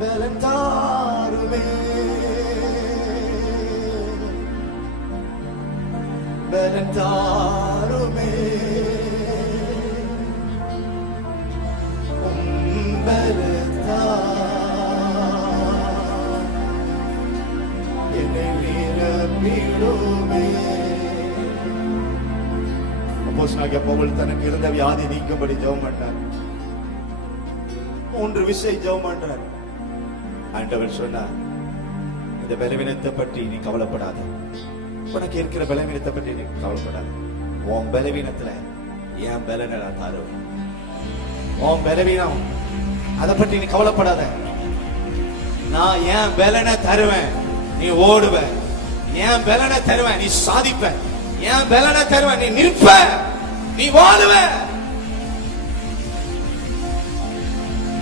பலன் தாருமே, பலன் தாருமே, பலன் என்னை நிரப்பிடுமே. அப்போஸ்தலனாகிய பவுல் தனக்கு இருந்த வியாதி நீக்கும்படி ஜெபம் பண்ணார். 3 விஷயம் ஜெபம் பண்றார். ஆண்டவர் சொன்னார், இந்த பலவீனத்தை பற்றி நீ கவலைப்படாத, உனக்கு இருக்கிற பலவீனத்தை பற்றி நீ கவலைப்படாத, உன் பலவீனத்துல என் பலனை நான் தருவேன். உன் பலவீனம் அதை பற்றி நீ கவலைப்படாத, நான் என் பலனை தருவேன், நீ ஓடுவ, என் பலனை தருவேன், நீ சாதிப்ப, என் பலனை தருவேன், நீ நிற்ப, நீ வாழுவ.